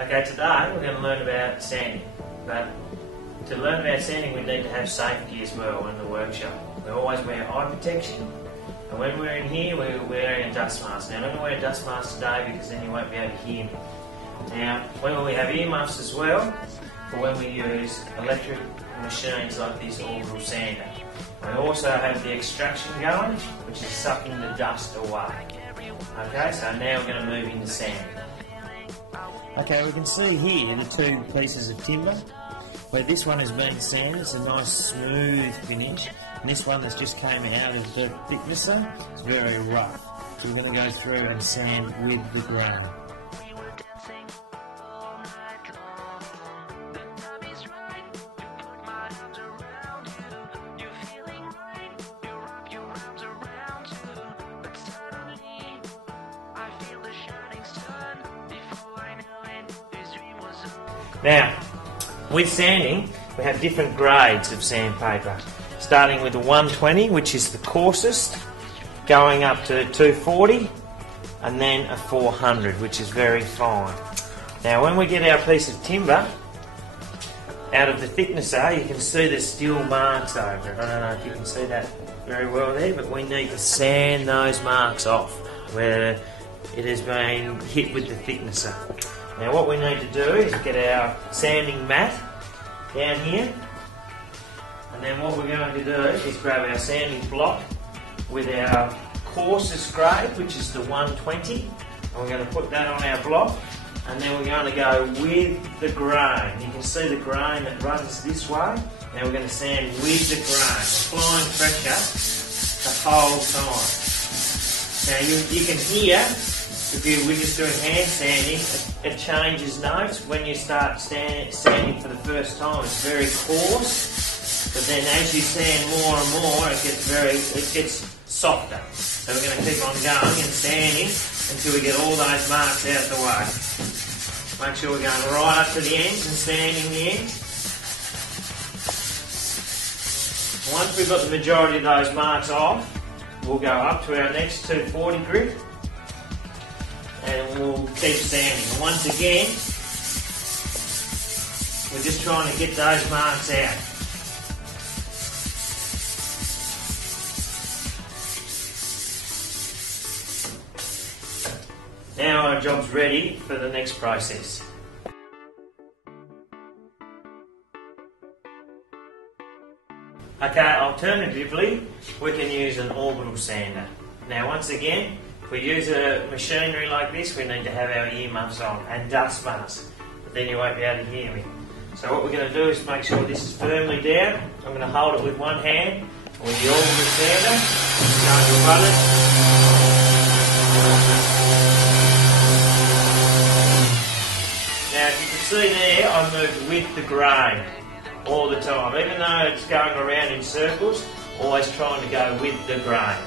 Okay, today we're going to learn about sanding, but to learn about sanding we need to have safety as well in the workshop. We always wear eye protection, and when we're in here we're wearing a dust mask. Now I'm not going to wear a dust mask today because then you won't be able to hear me. Now when we have earmuffs as well, for when we use electric machines like this orbital sander. We also have the extraction going, which is sucking the dust away. Okay, so now we're going to move into sanding. Okay, we can see here the two pieces of timber. Where this one has been sanded, it's a nice smooth finish. And this one that's just came out of the thicknesser, it's very rough. So we're going to go through and sand with the grain. Now, with sanding, we have different grades of sandpaper, starting with the 120, which is the coarsest, going up to 240, and then a 400, which is very fine. Now, when we get our piece of timber out of the thicknesser, you can see there's still marks over it. I don't know if you can see that very well there, but we need to sand those marks off where it has been hit with the thicknesser. Now what we need to do is get our sanding mat down here, and then what we're going to do is grab our sanding block with our coarsest grade, which is the 120, and we're going to put that on our block, and then we're going to go with the grain. You can see the grain that runs this way. Now we're going to sand with the grain, applying pressure the whole time. Now you can hear, if we're just doing hand sanding, it changes notes. When you start sanding for the first time, it's very coarse, but then as you sand more and more, it gets softer. So we're going to keep on going and sanding until we get all those marks out the way. Make sure we're going right up to the ends and sanding the ends. Once we've got the majority of those marks off, we'll go up to our next 240 grit. And we'll keep sanding. And once again, we're just trying to get those marks out. Now our job's ready for the next process. Okay, alternatively, we can use an orbital sander. Now once again, if we use a machinery like this, we need to have our earmuffs on and dust masks, but then you won't be able to hear me. So what we're going to do is make sure this is firmly down. I'm going to hold it with one hand, and with the orbital sander, I'm going to run it. Now if you can see there, I moved with the grain all the time. Even though it's going around in circles, always trying to go with the grain.